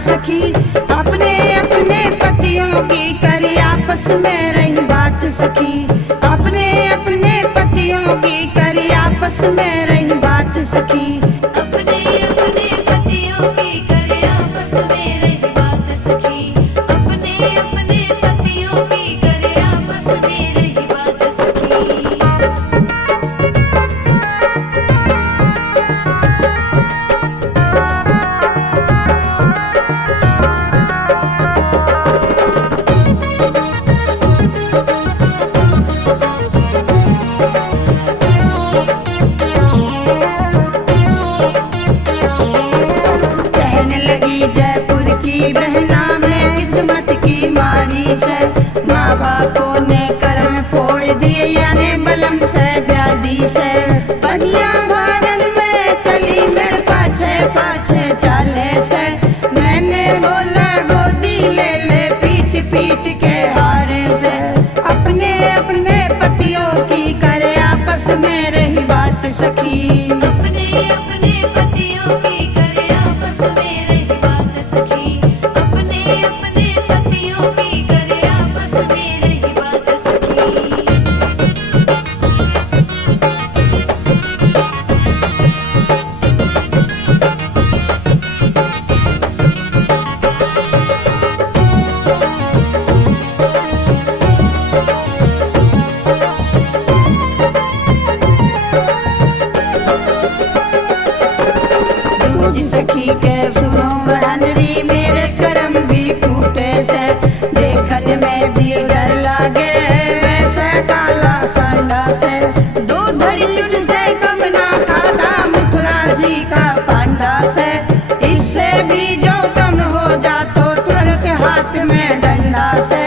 सखी। अपने अपने पतियों की करे आपस में रही बात सखी। अपने अपने पतियों की करे आपस में रही बात सखी। अपने अपने पतियों की करे आपस में रही बात सखी। अपने अपने पतियों की करे आपस में रही बात सखी। कहने लगी जयपुर की बहना में किस्मत की मारी से। माँ बापों ने कर्म फोड़ दिए यानी बलम से व्याधि से। बनिया भारन में चली मेरे पाछे पाछे चाले से। मैंने बोला गोदी ले ले पीट पीट के हारे से। अपने अपने पतियों की करे आपस में रही बात सखी। अपने अपने पतियों की करे आपस में रही बात सखी। अपने अपने पतियों की करे आपस में रही बात सखी। दूजी सखी के सुनो बहनरी मेरे कर्म भी फूटे से। देखन में भी डर लागे वैसे काला सांडा से। दो धड़ी चुट से कम ना खाता मथुरा जी का पांडा से। इससे भी जो कम हो जा तो तुरंत हाथ में डंडा से।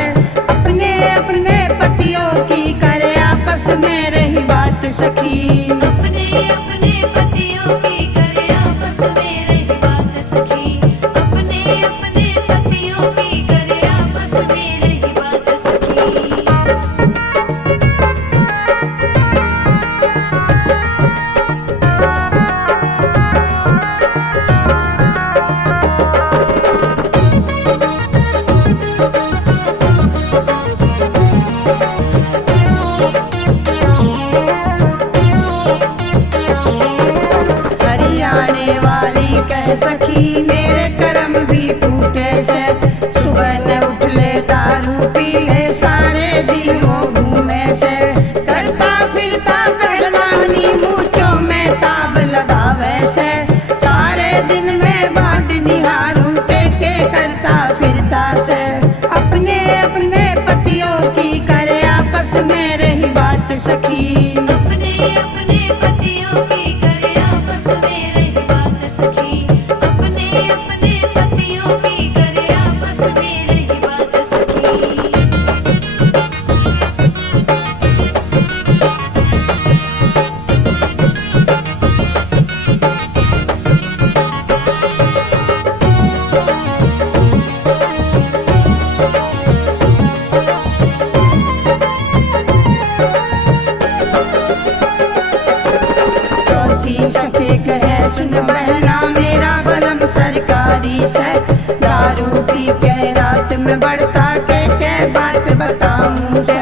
अपने अपने पतियों की करे आपस में रही बात सखी। अपने अपने पतियों की करे आपस में रही बात सखी। अपने अपने पतियों की करे आपस में रही बात सखी। हरियाणे वाली कह सखी मेरे कर्म भी फूटे से। सुबह न उठ ले दारू पी ले सारे दिन वो घूमे से। करता फिरता पहलवानी मूंछों में ताब लगावे से। सारे दिन में बाट निहारू टेके करता फिरता से। अपने अपने पतियों की करे आपस में रही बात सखी। अपने अपने पतियों की करे आपस में रही बात सखी। अपने अपने पतियों की करे आपस में रही बात सखी। चौथी सखी कहे सुन बहना मेरा बलम सरकारी से। दारू पी के रात में बढ़ता के बात बताऊं से।